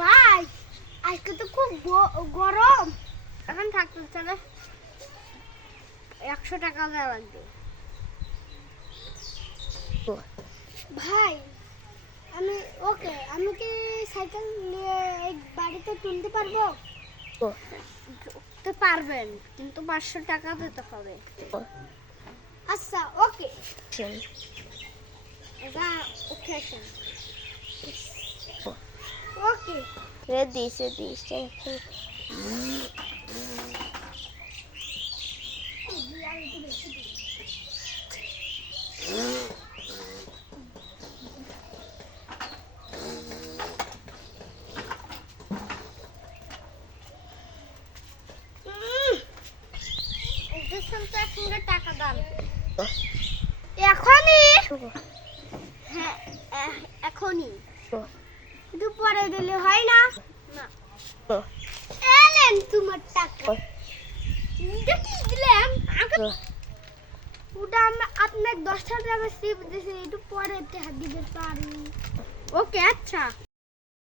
ভাই আজকে তো খুব গরম। এখন থাকতে চলে 100 টাকা দেওয়া লাগবে। ভাই আমি কি সাইকেল নিয়ে এই বাড়িতে তুলতে পারবো? তো পারবেন, কিন্তু 500 টাকা দিতে হবে। আচ্ছা ওকে। ওকে ওকে Ready. টাকা দাম এখনই? হ্যাঁ এখনই। একটু পরে দিলে হয় না? না এলেন তোমার টাকা। এটা কি দিলেন? ওটা আপনার 10 টাকা সিপ দিয়েছে, একটু পরে টাকা দিতে পারি। ওকে আচ্ছা।